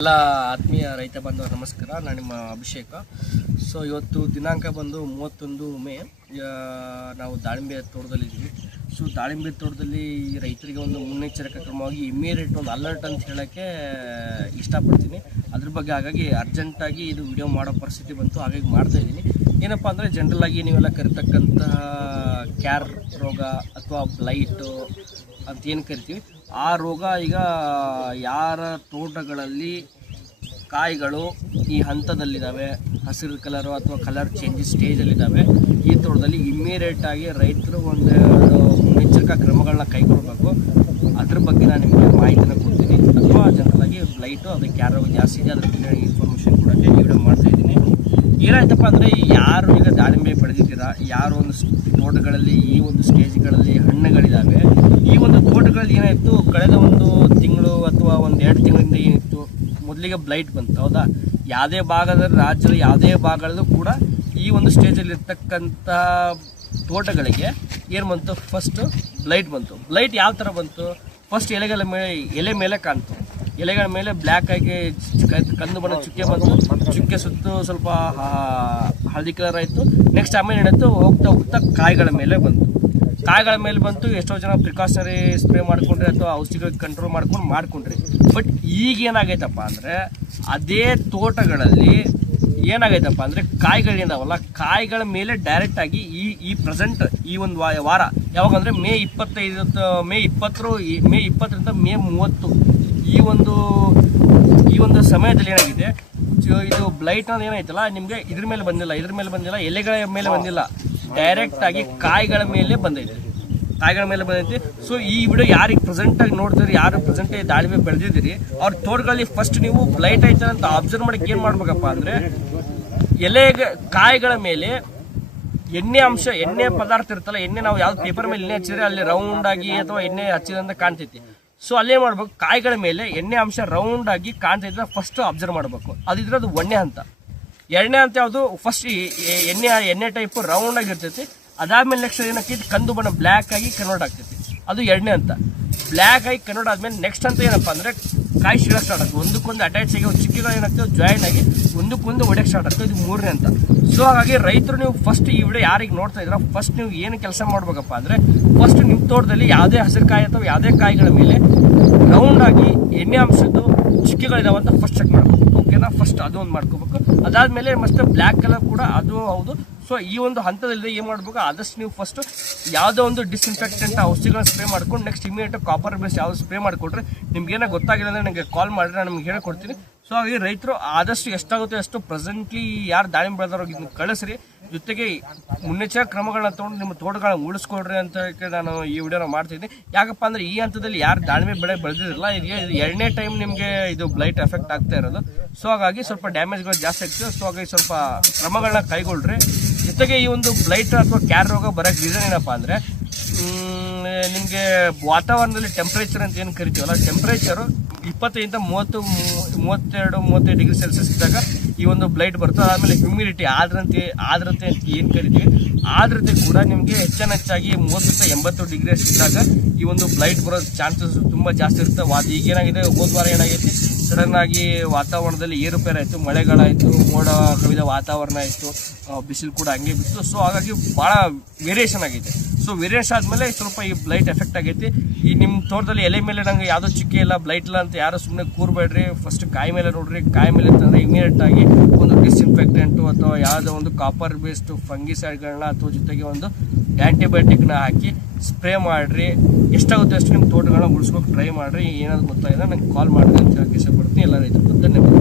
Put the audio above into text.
ಎಲ್ಲ ಆತ್ಮೀಯ ರೈತ ಬಾಂಧವರ ನಮಸ್ಕಾರ. ನಾನು ನಿಮ್ಮ ಅಭಿಷೇಕ. ಸೊ ಇವತ್ತು ದಿನಾಂಕ ಬಂದು 31 ಮೇ. ನಾವು ದಾಳಿಂಬೆ ತೋಟದಲ್ಲಿದ್ದೀವಿ. ಸೊ ದಾಳಿಂಬೆ ತೋಟದಲ್ಲಿ ರೈತರಿಗೆ ಒಂದು ಮುನ್ನೆಚ್ಚರಿಕಾ ಕ್ರಮವಾಗಿ ಇಮ್ಮಿಡಿಯೇಟ್ ಒಂದು ಅಲರ್ಟ್ ಅಂತ ಹೇಳೋಕ್ಕೆ ಇಷ್ಟಪಡ್ತೀನಿ. ಅದ್ರ ಬಗ್ಗೆ ಹಾಗಾಗಿ ಅರ್ಜೆಂಟಾಗಿ ಇದು ವಿಡಿಯೋ ಮಾಡೋ ಪರಿಸ್ಥಿತಿ ಬಂತು, ಹಾಗಾಗಿ ಮಾಡ್ತಾಯಿದ್ದೀನಿ. ಏನಪ್ಪ ಅಂದರೆ ಜನರಲ್ಲಾಗಿ ನೀವೆಲ್ಲ ಕರಿತಕ್ಕಂತಹ ಕ್ಯಾರ್ ರೋಗ ಅಥವಾ ಬ್ಲೈಟು ಅಂತ ಏನು ಕರಿತೀವಿ, ಆ ರೋಗ ಈಗ ಯಾರ ತೋಟಗಳಲ್ಲಿ ಕಾಯಿಗಳು ಈ ಹಂತದಲ್ಲಿದ್ದಾವೆ, ಹಸಿರು ಕಲರು ಅಥವಾ ಕಲರ್ ಚೇಂಜಸ್ ಸ್ಟೇಜಲ್ಲಿದ್ದಾವೆ, ಈ ತೋಟದಲ್ಲಿ ಇಮ್ಮಿಡಿಯೇಟಾಗಿ ರೈತರು ಒಂದು ಮುನ್ನೆಚ್ಚರಿಕಾ ಕ್ರಮಗಳನ್ನ ಕೈಗೊಳ್ಳಬೇಕು. ಅದ್ರ ಬಗ್ಗೆ ನಾನು ನಿಮಗೆ ಮಾಹಿತಿನ ಕೊಡ್ತೀನಿ. ಅಥವಾ ಜನರಲಾಗಿ ಬ್ಲೈಟು ಅದಕ್ಕೆ ಯಾರು ರೋಗ ಜಾಸ್ತಿ ಇದೆ ಅದ್ರ ಬಗ್ಗೆ ಇನ್ಫಾರ್ಮೇಷನ್ ಕೊಡೋಕ್ಕೆ ಈ ವಿಡಿಯೋ ಮಾಡ್ತಾಯಿದ್ದೀನಿ. ಏನಾಯ್ತಪ್ಪ ಅಂದರೆ ಯಾರು ಈಗ ದಾಳಿಂಬೆ ಬೆಳೆದಿದ್ದೀರಾ, ಯಾರು ಒಂದು ತೋಟಗಳಲ್ಲಿ ಈ ಒಂದು ಸ್ಟೇಜ್ಗಳಲ್ಲಿ ಹಣ್ಣುಗಳಿದ್ದಾವೆ, ಈ ಒಂದು ತೋಟಗಳಲ್ಲಿ ಏನಾಯಿತು ಕಳೆದ ಒಂದು ತಿಂಗಳು ಅಥವಾ ಒಂದು 2 ತಿಂಗಳಿಂದ ಏನಿತ್ತು ಮೊದಲಿಗೆ ಬ್ಲೈಟ್ ಬಂತು. ಹೌದಾ, ಯಾವುದೇ ಭಾಗದ ರಾಜ್ಯದ ಯಾವುದೇ ಭಾಗದಲ್ಲೂ ಕೂಡ ಈ ಒಂದು ಸ್ಟೇಜಲ್ಲಿ ಇರ್ತಕ್ಕಂಥ ತೋಟಗಳಿಗೆ ಏನು ಬಂತು, ಫಸ್ಟು ಬ್ಲೈಟ್ ಬಂತು. ಬ್ಲೈಟ್ ಯಾವ ಥರ ಬಂತು, ಫಸ್ಟ್ ಎಲೆ ಮೇಲೆ ಕಾಣ್ತು, ಎಲೆಗಳ ಮೇಲೆ ಬ್ಲ್ಯಾಕ್ ಆಗಿ ಕಂದು ಬಣ್ಣ ಚುಕ್ಕೆ ಬಂತು, ಚುಕ್ಕೆ ಸುತ್ತು ಸ್ವಲ್ಪ ಹಳದಿ ಕಲರ್ ಆಯಿತು. ನೆಕ್ಸ್ಟ್ ಆಮೇಲೆ ಏನಾಯಿತು, ಹೋಗ್ತಾ ಕಾಯಿಗಳ ಮೇಲೆ ಬಂತು. ಎಷ್ಟೋ ಜನ ಪ್ರಿಕಾಷನರಿ ಸ್ಪ್ರೇ ಮಾಡ್ಕೊಂಡ್ರಿ ಅಥವಾ ಔಷಧಿಗಳಿಗೆ ಕಂಟ್ರೋಲ್ ಮಾಡ್ಕೊಂಡ್ರಿ. ಬಟ್ ಈಗ ಏನಾಗೈತಪ್ಪ ಅಂದರೆ ಅದೇ ತೋಟಗಳಲ್ಲಿ ಏನಾಗೈತಪ್ಪ ಅಂದರೆ ಕಾಯಿಗಳೇನಾವಲ್ಲ, ಕಾಯಿಗಳ ಮೇಲೆ ಡೈರೆಕ್ಟಾಗಿ ಈ ಪ್ರೆಸೆಂಟ್ ಈ ಒಂದು ವಾರ ಯಾವಾಗ ಅಂದರೆ ಮೇ 20ರಿಂದ ಮೇ 30 ಈ ಒಂದು ಸಮಯದಲ್ಲಿ ಏನಾಗಿದೆ, ಇದು ಬ್ಲೈಟ್ ಅನ್ನೋದು ಏನಾಯ್ತಲ್ಲ ನಿಮಗೆ ಇದ್ರ ಮೇಲೆ ಬಂದಿಲ್ಲ, ಎಲೆಗಳ ಮೇಲೆ ಬಂದಿಲ್ಲ, ಡೈರೆಕ್ಟಾಗಿ ಕಾಯಿಗಳ ಮೇಲೆ ಬಂದೈತೆ. ಸೊ ಈ ವಿಡಿಯೋ ಯಾರಿಗೆ ಪ್ರೆಸೆಂಟಾಗಿ ನೋಡ್ತೀರಿ, ಯಾರು ಪ್ರೆಸೆಂಟಾಗಿ ದಾಳಿಂಬೆ ಬೆಳೆದಿದ್ದೀರಿ, ಅವ್ರ ತೋಟಗಳಲ್ಲಿ ಫಸ್ಟ್ ನೀವು ಬ್ಲೈಟ್ ಐತೆ ಅಂತ ಅಬ್ಸರ್ವ್ ಮಾಡಕ್ಕೆ ಏನು ಮಾಡ್ಬೇಕಪ್ಪ ಅಂದರೆ ಕಾಯಿಗಳ ಮೇಲೆ ಎಣ್ಣೆ ಪದಾರ್ಥ ಇರುತ್ತಲ್ಲ, ಎಣ್ಣೆ ನಾವು ಯಾವ್ದು ಪೇಪರ್ ಮೇಲೆ ಎಣ್ಣೆ ಹಚ್ಚಿದ್ರೆ ಅಲ್ಲಿ ರೌಂಡ್ ಆಗಿ ಅಥವಾ ಎಣ್ಣೆ ಹಚ್ಚಿದಂತ ಕಾಣ್ತೈತಿ. ಸೊ ಅಲ್ಲೇ ಮಾಡ್ಬೇಕು, ಕಾಯಿಗಳ ಮೇಲೆ ಎಣ್ಣೆ ಅಂಶ ರೌಂಡ್ ಆಗಿ ಕಾಣ್ತೈತೆ ಫಸ್ಟ್ ಅಬ್ಸರ್ವ್ ಮಾಡಬೇಕು. ಅದಿದ್ರೆ ಅದು 1ನೇ ಹಂತ. 2ನೇ ಹಂತ ಯಾವುದು, ಫಸ್ಟ್ ಎಣ್ಣೆ ಟೈಪ್ ರೌಂಡ್ ಆಗಿರ್ತೈತಿ. ಅದಾದ್ಮೇಲೆ ನೆಕ್ಸ್ಟ್ ಏನಕ್ಕೆ ಕಂದು ಬಣ್ಣ ಬ್ಲ್ಯಾಕ್ ಆಗಿ ಕನ್ವರ್ಟ್ ಆಗ್ತೈತಿ, ಅದು 2ನೇ ಹಂತ. ಬ್ಲ್ಯಾಕ್ ಆಗಿ ಕನ್ವರ್ಟ್ ಆದ್ಮೇಲೆ ನೆಕ್ಸ್ಟ್ ಹಂತ ಏನಪ್ಪ ಅಂದರೆ ಕಾಯಿ ಸಿಡಕ್ಕೆ ಸ್ಟಾರ್ಟ್ ಆಗ್ತದೆ, ಒಂದಕ್ಕೊಂದು ಅಟ್ಯಾಚ್ ಆಗಿ ಚಿಕ್ಕೆಗಳು ಏನಾಗ್ತವೆ ಜಾಯಿನ್ ಆಗಿ ಒಂದಕ್ಕೊಂದು ಹೊಡೆಯಕ್ಕೆ ಸ್ಟಾರ್ಟ್ ಆಗ್ತದೆ, ಇದು 3ನೇ ಹಂತ. ಸೊ ಹಾಗಾಗಿ ರೈತರು ನೀವು ಫಸ್ಟ್ ಈ ವಿಡಿಯೋ ಯಾರಿಗೆ ನೋಡ್ತಾ ಇದ್ರ ಫಸ್ಟ್ ನೀವು ಏನು ಕೆಲಸ ಮಾಡ್ಬೇಕಪ್ಪ ಅಂದರೆ ಫಸ್ಟ್ ನಿಮ್ಮ ತೋಟದಲ್ಲಿ ಯಾವುದೇ ಹಸಿರು ಕಾಯಿ ಅಥವಾ ಯಾವುದೇ ಕಾಯಿಗಳ ಮೇಲೆ ರೌಂಡ್ ಆಗಿ ಎಣ್ಣೆ ಅಂಶದ್ದು ಚಿಕ್ಕೆಗಳಿದಾವೆ ಅಂತ ಫಸ್ಟ್ ಚೆಕ್ ಮಾಡಬೇಕು. ಓಕೆನಾ, ಫಸ್ಟ್ ಅದು ಒಂದು ಮಾಡ್ಕೋಬೇಕು. ಅದಾದಮೇಲೆ ಮತ್ತೆ ಬ್ಲ್ಯಾಕ್ ಕಲರ್ ಕೂಡ ಅದು ಹೌದು. ಸೊ ಈ ಒಂದು ಹಂತದಲ್ಲಿ ಏನು ಮಾಡಬೇಕು, ಆದಷ್ಟು ನೀವು ಫಸ್ಟ್ ಯಾವುದೋ ಒಂದು ಡಿಸ್ಇನ್ಫೆಕ್ಟೆಂಟ್ ಔಷಧಿಗಳನ್ನ ಸ್ಪ್ರೇ ಮಾಡ್ಕೊಂಡು ನೆಕ್ಸ್ಟ್ ಇಮಿಡಿಯೇಟ್ ಕಾಪರ್ ಬೇಸ್ ಯಾವ್ದು ಸ್ಪ್ರೇ ಮಾಡಿಕೊಟ್ರೆ ನಿಮ್ಗೇನೋ ಗೊತ್ತಾಗಿಲ್ಲ ಅಂದರೆ ನನಗೆ ಕಾಲ್ ಮಾಡಿದ್ರೆ ನಾನು ನಿಮ್ಗೆ ಹೇಳ್ಕೊಡ್ತೀನಿ. ಸೊ ಹಾಗಾಗಿ ರೈತರು ಆದಷ್ಟು ಎಷ್ಟಾಗುತ್ತೆ ಅಷ್ಟು ಪ್ರೆಸೆಂಟ್ಲಿ ಯಾರು ದಾಳಿಂಬೆ ಬೆಳೆದವ್ರಿಗೆ ಇದನ್ನು ಕಳಿಸ್ರಿ, ಜೊತೆಗೆ ಮುನ್ನೆಚ್ಚರಿಕಾ ಕ್ರಮಗಳನ್ನ ತೊಗೊಂಡು ನಿಮ್ಮ ತೋಟಗಳನ್ನ ಉಳಿಸ್ಕೊಡ್ರಿ ಅಂತ ನಾನು ಈ ವಿಡಿಯೋನ ಮಾಡ್ತಿದ್ದೀನಿ. ಯಾಕಪ್ಪ ಅಂದರೆ ಈ ಹಂತದಲ್ಲಿ ಯಾರು ದಾಳಿಂಬೆ ಬೆಳೆದಿರಲ್ಲ, ಇದು 2ನೇ ಟೈಮ್ ನಿಮಗೆ ಇದು ಬ್ಲೈಟ್ ಎಫೆಕ್ಟ್ ಆಗ್ತಾ ಇರೋದು. ಸೊ ಹಾಗಾಗಿ ಸ್ವಲ್ಪ ಡ್ಯಾಮೇಜ್ಗಳು ಜಾಸ್ತಿ ಆಗ್ತದೆ. ಸೊ ಹಾಗಾಗಿ ಸ್ವಲ್ಪ ಕ್ರಮಗಳನ್ನ ಕೈಗೊಳ್ಳ್ರಿ. ಜೊತೆಗೆ ಈ ಒಂದು ಬ್ಲೈಟ್ ಅಥವಾ ಕ್ಯಾರ್ ರೋಗ ಬರೋಕ್ಕೆ ರೀಸನ್ ಏನಪ್ಪ ಅಂದರೆ ನಿಮಗೆ ವಾತಾವರಣದಲ್ಲಿ ಟೆಂಪ್ರೇಚರ್ ಅಂತ ಏನು ಕರಿತೀವಲ್ಲ, ಟೆಂಪ್ರೇಚರು 20ರಿಂದ 32-33 ಡಿಗ್ರಿ ಸೆಲ್ಸಿಯಸ್ ಇದ್ದಾಗ ಈ ಒಂದು ಬ್ಲೈಟ್ ಬರ್ತದೆ. ಆದಮೇಲೆ ಹ್ಯೂಮಿಡಿಟಿ ಆರ್ದ್ರತೆ ಅಂತ ಏನು ಕರಿತೀವಿ, ಆರ್ದ್ರತೆ ಕೂಡ ನಿಮಗೆ ಹೆಚ್ಚಾಗಿ 30ರಿಂದ 80 ಡಿಗ್ರಿ ಇದ್ದಾಗ ಈ ಒಂದು ಬ್ಲೈಟ್ ಬರೋ ಚಾನ್ಸಸ್ ತುಂಬ ಜಾಸ್ತಿ ಇರುತ್ತೆ. ಈಗ ಏನಾಗಿದೆ, ಹೋದ ವಾರ ಏನಾಗೈತಿ, ಸಡನ್ ಆಗಿ ವಾತಾವರಣದಲ್ಲಿ ಏರುಪೇರಾಯಿತು, ಮಳೆಗಳಾಯಿತು, ಮೋಡ ಕವಿದ ವಾತಾವರಣ ಆಯಿತು, ಬಿಸಿಲು ಕೂಡ ಹಂಗೆ ಬಿತ್ತು. ಸೊ ಹಾಗಾಗಿ ಭಾಳ ವೇರಿಯೇಷನ್ ಆಗೈತೆ. ಸೊ ವೇರಿಯೇಷನ್ ಆದಮೇಲೆ ಸ್ವಲ್ಪ ಈ ಬ್ಲೈಟ್ ಎಫೆಕ್ಟ್ ಆಗೈತಿ. ಈ ನಿಮ್ಮ ತೋಟದಲ್ಲಿ ಎಲೆ ಮೇಲೆ ನಂಗೆ ಯಾವುದೋ ಚಿಕ್ಕೆ ಇಲ್ಲ, ಬ್ಲೈಟ್ ಇಲ್ಲ ಅಂತ ಯಾರು ಸುಮ್ಮನೆ ಕೂರಬೇಡ್ರಿ. ಫಸ್ಟ್ ಕಾಯಿ ಮೇಲೆ ನೋಡ್ರಿ, ಕಾಯಿ ಮೇಲೆ ಅಂತಂದರೆ ಇಮಿಡಿಯೇಟ್ ಆಗಿ ಒಂದು ಡಿಸ್ಇನ್ಫೆಕ್ಟೆಂಟು ಅಥವಾ ಯಾವುದೋ ಒಂದು ಕಾಪರ್ ಬೇಸ್ಡ್ ಫಂಗಿಸೈಡ್ಗಳನ್ನ ಅಥವಾ ಜೊತೆಗೆ ಒಂದು ಆ್ಯಂಟಿಬಯೋಟಿಕ್ನ ಹಾಕಿ ಸ್ಪ್ರೇ ಮಾಡಿರಿ. ಎಷ್ಟಾಗುತ್ತೆ ಅಷ್ಟು ನಿಮ್ಮ ತೋಟಗಳನ್ನ ಉಳಿಸ್ಬೇಕು ಟ್ರೈ ಮಾಡಿರಿ. ಏನಾದ್ರು ಗೊತ್ತಾಗಿದೆ ನಂಗೆ ಕಾಲ್ ಮಾಡಿರಿ ಅಂತ ಹೇಳಕ್ಕೆ ಇಷ್ಟಪಡ್ತೀನಿ. ಎಲ್ಲ ರೈತರಿಗೂ ಧನ್ಯವಾದ.